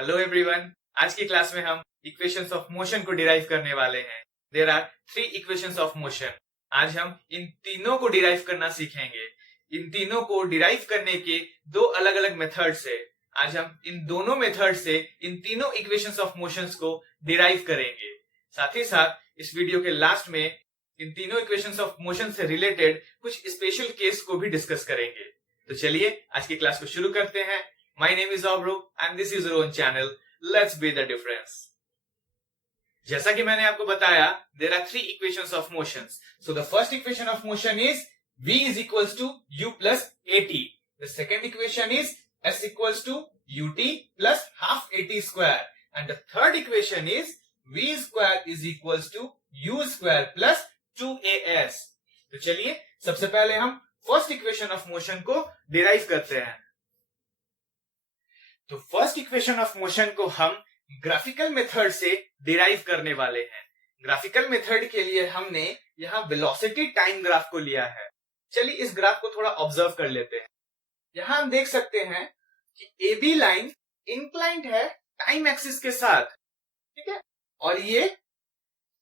Hello everyone. आज की class में हम इक्वेशंस ऑफ मोशन को डिराइव करने वाले हैं। There are 3 equations of motion. आज हम इन तीनों को डिराइव करना सीखेंगे। इन तीनों को डिराइव करने के दो अलग अलग मेथड्स है। आज हम इन दोनों मेथड से इन तीनों इक्वेशंस ऑफ मोशंस को डिराइव करेंगे। साथ ही साथ इस वीडियो के लास्ट में इन तीनों इक्वेशंस ऑफ मोशन से रिलेटेड कुछ स्पेशल केस को भी डिस्कस करेंगे। तो चलिए आज की क्लास को शुरू करते हैं। My name is Obro and this is your own channel. Let's be the difference. जैसा कि मैंने आपको बताया, there are 3 equations of motions. So the first equation of motion is V is equals to U plus AT. The second equation is S equals to UT plus half AT square. And the third equation is V square is equals to U square plus 2AS. तो चलिए सबसे पहले हम first equation of motion को derive करते हैं। तो first equation of motion को हम ग्राफिकल मेथड से डिराइव करने वाले हैं। ग्राफिकल मेथड के लिए हमने यहाँ वेलोसिटी टाइम ग्राफ को लिया है। चलिए इस ग्राफ को थोड़ा ऑब्जर्व कर लेते हैं। यहाँ हम देख सकते हैं कि ए बी लाइन इंक्लाइंड है टाइम एक्सिस के साथ, ठीक है, और ये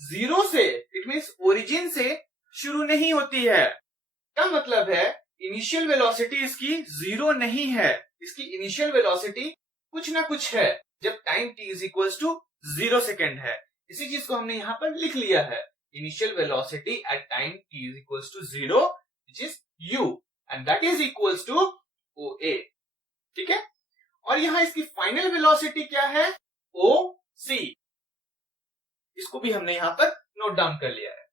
जीरो से, इट मीन्स ओरिजिन से शुरू नहीं होती है। क्या मतलब है, इनिशियल वेलोसिटी इसकी जीरो नहीं है, इसकी इनिशियल वेलोसिटी कुछ ना कुछ है जब time t is equals to 0 second है। इसी चीज को हमने यहाँ पर लिख लिया है, initial velocity at time t is equals to 0 which is u and that is equals to OA, ठीक है। और यहाँ इसकी फाइनल वेलोसिटी क्या है, OC। इसको भी हमने यहाँ पर नोट डाउन कर लिया है।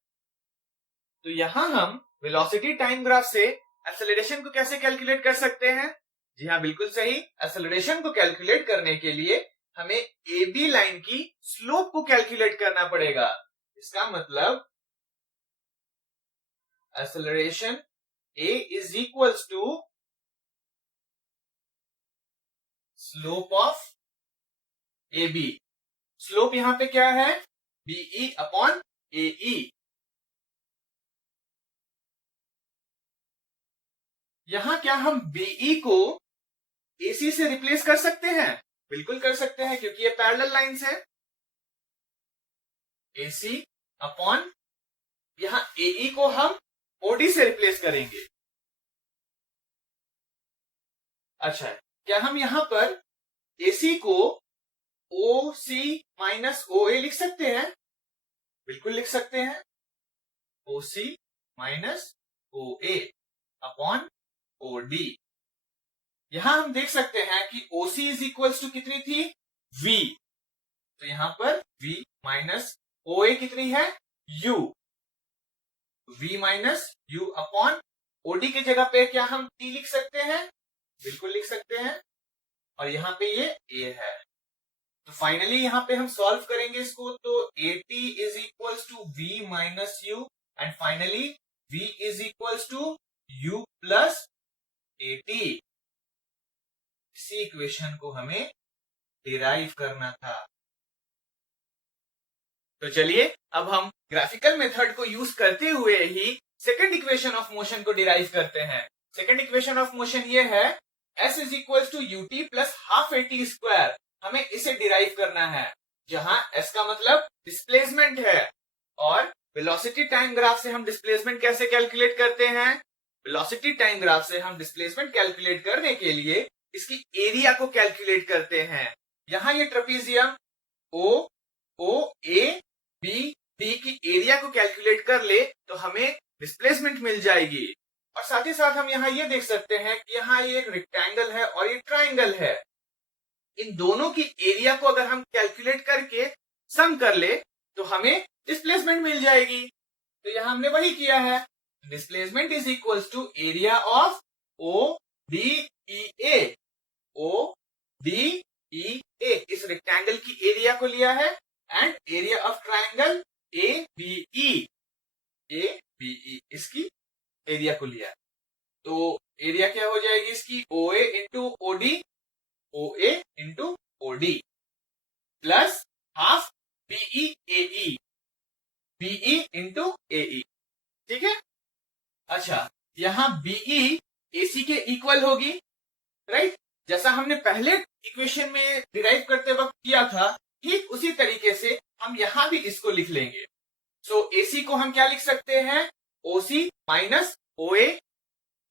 तो यहाँ हम वेलोसिटी टाइम ग्राफ से एक्सेलरेशन को कैसे कैलकुलेट कर सकते हैं? जी हाँ, बिल्कुल सही। एक्सेलरेशन को कैलकुलेट करने के लिए हमें ए बी लाइन की स्लोप को कैलकुलेट करना पड़ेगा। इसका मतलब acceleration A is equals to slope of A B. Slope यहां पे क्या है, बीई अपॉन एई। यहां क्या हम बीई को एसी से रिप्लेस कर सकते हैं? बिल्कुल कर सकते हैं, क्योंकि ये पैरेलल लाइंस है। एसी अपॉन यहां एई को हम ओडी से रिप्लेस करेंगे। अच्छा, क्या हम यहां पर एसी को ओसी माइनस ओए लिख सकते हैं? बिल्कुल लिख सकते हैं, ओसी माइनस ओए अपॉन ओडी। यहां हम देख सकते हैं कि OC इज इक्वल्स टू कितनी थी, V। तो यहां पर V माइनस OA कितनी है, U। V minus U upon OD की जगह पे क्या हम T लिख सकते हैं? बिल्कुल लिख सकते हैं, और यहां पे ये A है। तो फाइनली यहां पे हम सॉल्व करेंगे इसको, तो AT is equals to V minus U and finally V is equals to U plus AT। इसी इक्वेशन को हमें डिराइव करना था। तो चलिए अब हम ग्राफिकल मेथड को यूज करते हुए ही सेकंड इक्वेशन ऑफ मोशन को डिराइव करते हैं। सेकंड इक्वेशन ऑफ मोशन ये है, S is equals to UT plus half AT square. हमें इसे डिराइव करना है, जहां S का मतलब डिस्प्लेसमेंट है, और वेलोसिटी टाइम ग्राफ से हम डिस्प्लेसमेंट कैसे कैलकुलेट करते हैं? वेलोसिटी टाइम ग्राफ से हम डिस्प्लेसमेंट कैलकुलेट करने के लिए इसकी एरिया को कैलकुलेट करते हैं। यहां ये ट्रेपेजियम OA BD की एरिया को कैलकुलेट कर ले तो हमें डिस्प्लेसमेंट मिल जाएगी। और साथ ही साथ हम यहाँ ये देख सकते हैं कि यहाँ ये एक रेक्टेंगल है और ये ट्राइंगल है। इन दोनों की एरिया को अगर हम कैलकुलेट करके सम कर ले तो हमें डिस्प्लेसमेंट मिल जाएगी। तो यहाँ हमने वही किया है, displacement is equals to area of ODEA। ODEA इस रेक्टेंगल की एरिया को लिया है, and area of triangle ABE इसकी एरिया को लिया है। तो एरिया क्या हो जाएगी इसकी, OA into OD, OA into OD plus half BE BE into AE, ठीक है। अच्छा, यहां BE AC के इक्वल होगी, राइट। जैसा हमने पहले इक्वेशन में डिराइव करते वक्त किया था, ठीक उसी तरीके से हम यहां भी इसको लिख लेंगे। सो AC को हम क्या लिख सकते हैं, OC माइनस OA।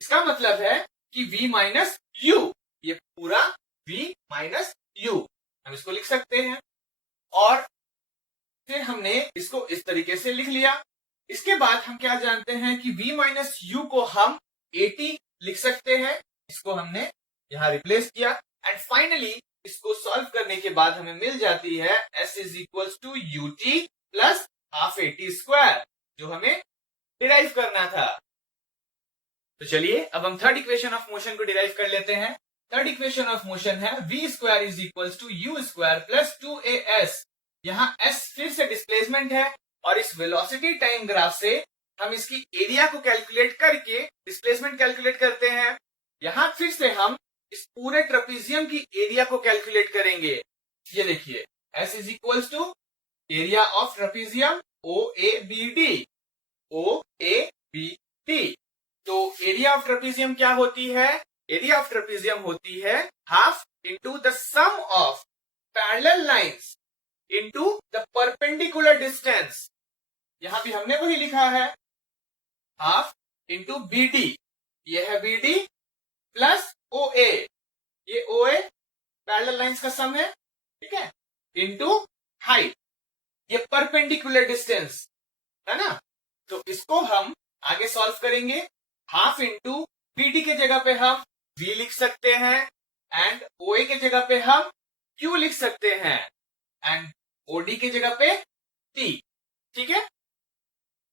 इसका मतलब है कि V माइनस U, ये पूरा V माइनस U हम इसको लिख सकते हैं। और फिर हमने इसको इस तरीके से लिख लिया। इसके बाद हम क्या जानते हैं कि V माइनस U को हम AT लिख सकते हैं। इसको हमने यहां रिप्लेस किया एंड फाइनली इसको सॉल्व करने के बाद हमें मिल जाती है S is equal to UT plus half AT square, जो हमें डिराइव करना था। तो चलिए अब हम थर्ड इक्वेशन ऑफ मोशन को डिराइव कर लेते हैं। थर्ड इक्वेशन ऑफ मोशन है V square is equal to U square plus 2AS। यहाँ S फिर से डिस्प्लेसमेंट है और इस वेलोसिटी टाइम ग्राफ से हम इसकी एरिया को कैलकुलेट करके डिस्प्लेसमेंट कैलकुलेट करते हैं। यहां फिर से हम इस पूरे ट्रेपेजियम की एरिया को कैलकुलेट करेंगे। ये देखिए S is equal to area of trapezium OABD। OABD तो एरिया ऑफ ट्रेपेजियम क्या होती है, एरिया ऑफ ट्रेपेजियम होती है half into the sum of parallel lines into the perpendicular distance. यहां भी हमने वही लिखा है, हाफ इंटू BD, ये है BD प्लस OA, ये OA पैरेलल लाइंस का सम है, ठीक है, इंटू हाइट, ये परपेंडिकुलर डिस्टेंस है ना। तो इसको हम आगे सॉल्व करेंगे। हाफ इंटू BD के जगह पे हम V लिख सकते हैं एंड OA के जगह पे हम Q लिख सकते हैं एंड OD के जगह पे T, ठीक है।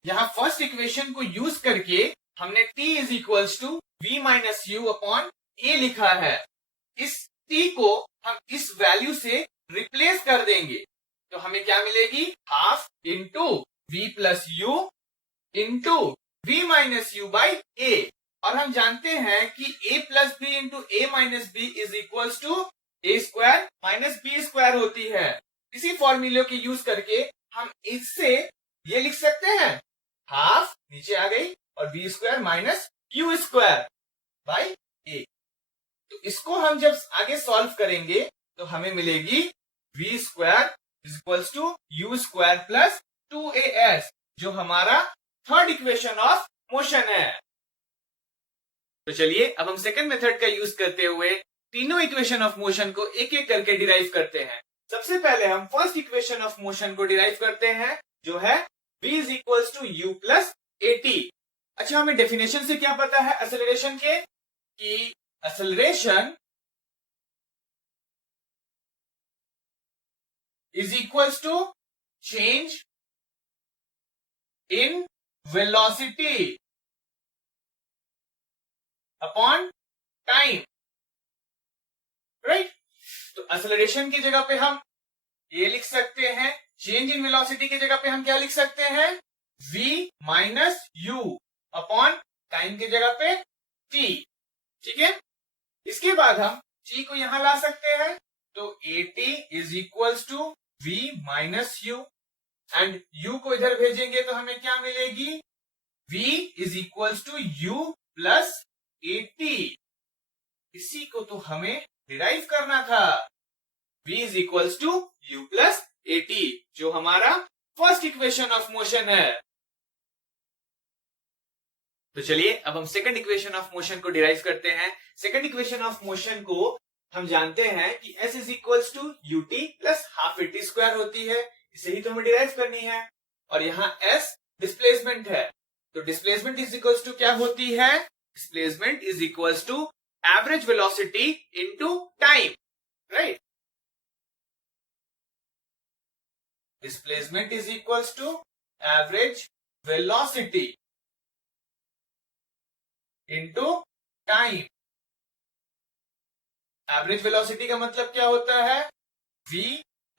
यहां फर्स्ट इक्वेशन को यूज करके हमने T is equals to V minus U upon A लिखा है। इस T को हम इस वैल्यू से रिप्लेस कर देंगे तो हमें क्या मिलेगी, half into V plus U into V minus U by A। और हम जानते हैं कि A plus B into A minus B is equals to A square minus B square होती है। इसी फॉर्मूले के यूज करके हम इससे ये लिख सकते हैं, हाफ नीचे आ गई और B square minus U square by A। तो इसको हम जब आगे सॉल्व करेंगे तो हमें मिलेगी V square is equals to U square plus 2AS, जो हमारा थर्ड इक्वेशन ऑफ मोशन है। तो चलिए अब हम सेकंड मेथड का यूज करते हुए तीनों इक्वेशन ऑफ मोशन को एक एक करके डिराइव करते हैं। सबसे पहले हम फर्स्ट इक्वेशन ऑफ मोशन को डिराइव करते हैं, जो है V is equals to U plus AT। अच्छा, हमें डेफिनेशन से क्या पता है एक्सेलरेशन के, कि acceleration is equals to change in velocity upon time, right. तो एक्सेलरेशन की जगह पे हम ये लिख सकते हैं, चेंज इन वेलोसिटी की जगह पे हम क्या लिख सकते हैं, V minus U upon time की जगह पे T, ठीक है। इसके बाद हम T को यहां ला सकते हैं, तो AT is equals to V minus U and U को इधर भेजेंगे तो हमें क्या मिलेगी, V is equals to U plus AT। इसी को तो हमें डिराइव करना था, V is equals to U plus AT, जो हमारा फर्स्ट इक्वेशन ऑफ मोशन है। तो चलिए अब हम सेकंड इक्वेशन ऑफ मोशन को डिराइव करते हैं। सेकंड इक्वेशन ऑफ मोशन को हम जानते हैं कि S is equals to UT plus half AT square होती है, इसे ही तो हमें डिराइव करनी है। और यहाँ S डिस्प्लेसमेंट है, तो डिस्प्लेसमेंट इज इक्वल्स टू क्या होती है, displacement is equals to average velocity into time, right. Displacement is equals to average velocity into time. Average velocity का मतलब क्या होता है, V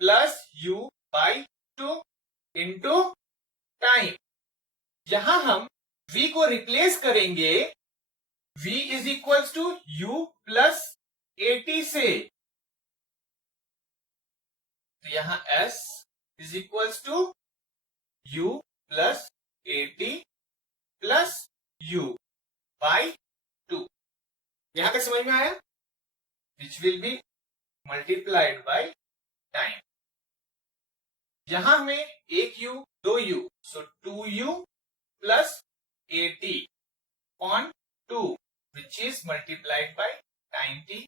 plus U by 2 into time. यहां हम V को रिप्लेस करेंगे V is equals to U plus AT से, तो यहां S is equals to U plus AT plus U by 2। यहां तक समझ में आया। which will be multiplied by time. यहां हमें एक u, दो u, so 2u plus at on 2 which is multiplied by time t.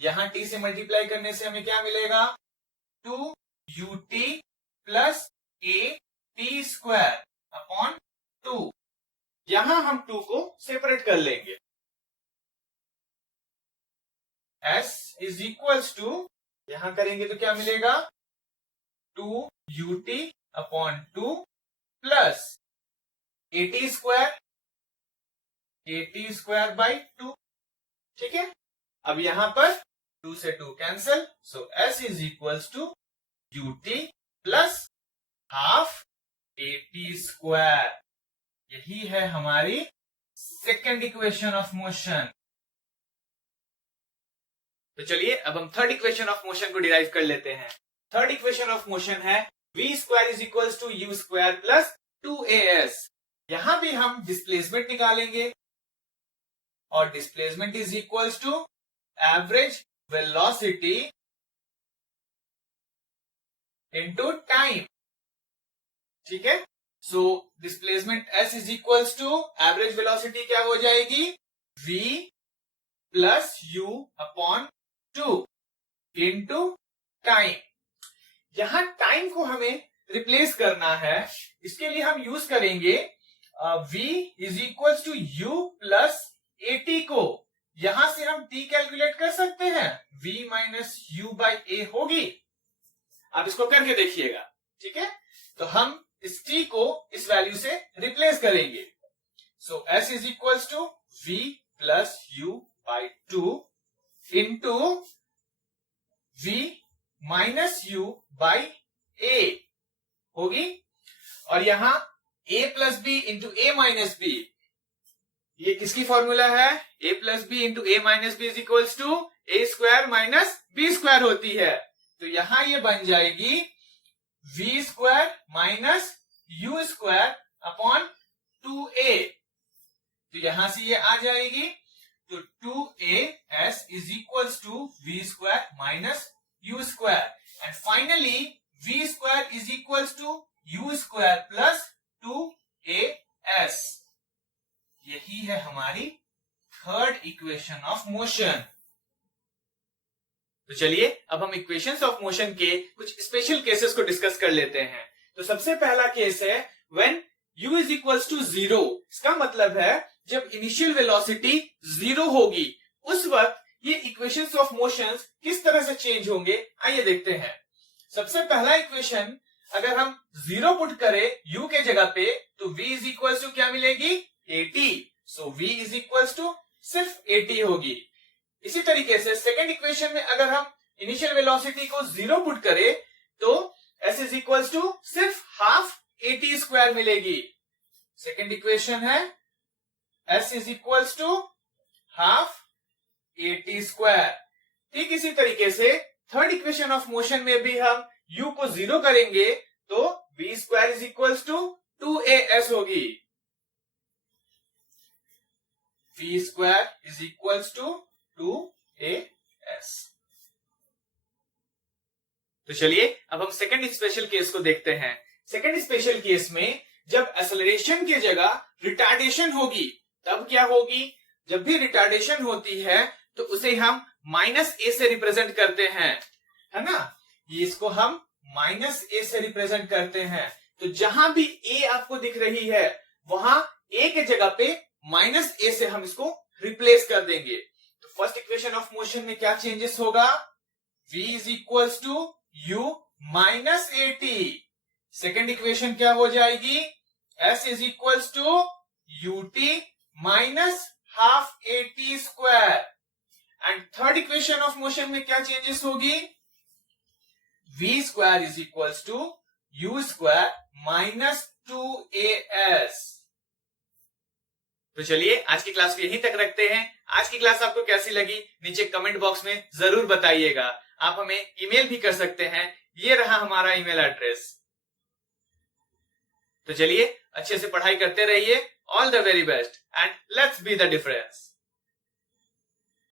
यहां t से मल्टीप्लाई करने से हमें क्या मिलेगा? 2ut plus at square upon 2. यहां हम 2 को सेपरेट कर लेंगे. s इज इक्वल्स टू, यहां करेंगे तो क्या मिलेगा? 2ut upon 2 plus at square by 2. ठीक है, अब यहां पर 2 से 2 cancel, so s is equals to ut plus half at square. यही है हमारी सेकेंड इक्वेशन ऑफ मोशन. तो चलिए अब हम थर्ड इक्वेशन ऑफ मोशन को डिराइव कर लेते हैं. थर्ड इक्वेशन ऑफ मोशन है v square is equals to u square plus 2as. यहां भी हम डिस्प्लेसमेंट निकालेंगे और displacement is equals to average velocity into time. ठीक है, so displacement s is equals to average velocity क्या हो जाएगी? v plus u upon 2 into time. यहां टाइम को हमें रिप्लेस करना है, इसके लिए हम यूज करेंगे v is equals to u plus at को. यहां से हम t कैलकुलेट कर सकते हैं, v minus u by a होगी. आप इसको करके देखिएगा. ठीक है, तो हम इस t को इस वैल्यू से रिप्लेस करेंगे. So s is equals to v plus u by 2 into v minus u by a होगी. और यहां a plus B into a minus B, ये किसकी फॉर्मूला है? a plus B into a minus B is equals to a square minus b square होती है. तो यहां ये बन जाएगी v square minus u square upon 2a. तो यहां से ये आ जाएगी, तो 2as is equals to v square minus u square. And finally v square is equals to u square plus 2as. यही है हमारी थर्ड इक्वेशन ऑफ मोशन. तो चलिए अब हम इक्वेशंस ऑफ मोशन के कुछ स्पेशल केसेस को डिस्कस कर लेते हैं. तो सबसे पहला केस है when u is equals to 0. इसका मतलब है जब इनिशियल वेलोसिटी 0 होगी, उस वक्त ये इक्वेशंस ऑफ मोशंस किस तरह से चेंज होंगे, आइए देखते हैं. सबसे पहला इक्वेशन, अगर हम 0 पुट करें u के जगह पे, तो v इज इक्वल्स टू क्या मिलेगी? at. So v is equals to सिर्फ at होगी. इसी तरीके से सेकेंड इक्वेशन में अगर हम इनिशियल वेलोसिटी को 0 पुट करें, तो s इज इक्वल्स टू सिर्फ हाफ at स्क्वायर मिलेगी. सेकेंड इक्वेशन है s is equals to half at square. ठीक इसी तरीके से थर्ड इक्वेशन ऑफ मोशन में भी हम u को 0 करेंगे, तो v square is equals to 2as होगी. v square is equals to 2as. तो चलिए अब हम सेकंड स्पेशल केस को देखते हैं. सेकंड स्पेशल केस में जब एक्सेलरेशन की जगह रिटार्डेशन होगी, तब क्या होगी? जब भी रिटार्डेशन होती है तो उसे हम माइनस a से रिप्रेजेंट करते हैं, है ना? ये इसको हम माइनस a से रिप्रेजेंट करते हैं. तो जहां भी a आपको दिख रही है, वहां a के जगह पे माइनस a से हम इसको रिप्लेस कर देंगे. तो फर्स्ट इक्वेशन ऑफ मोशन में क्या चेंजेस होगा? v is equals to u minus at. Second equation क्या हो जाएगी? s is equals to ut minus half at square. And third equation of motion में क्या चेंजेस होगी? v square is equals to u square minus 2as. तो चलिए आज की क्लास को यहीं तक रखते हैं. आज की क्लास आपको कैसी लगी नीचे कमेंट बॉक्स में जरूर बताइएगा. आप हमें ईमेल भी कर सकते हैं, ये रहा हमारा ईमेल एड्रेस. तो चलिए अच्छे से पढ़ाई करते रहिए. All the very best and let's be the difference.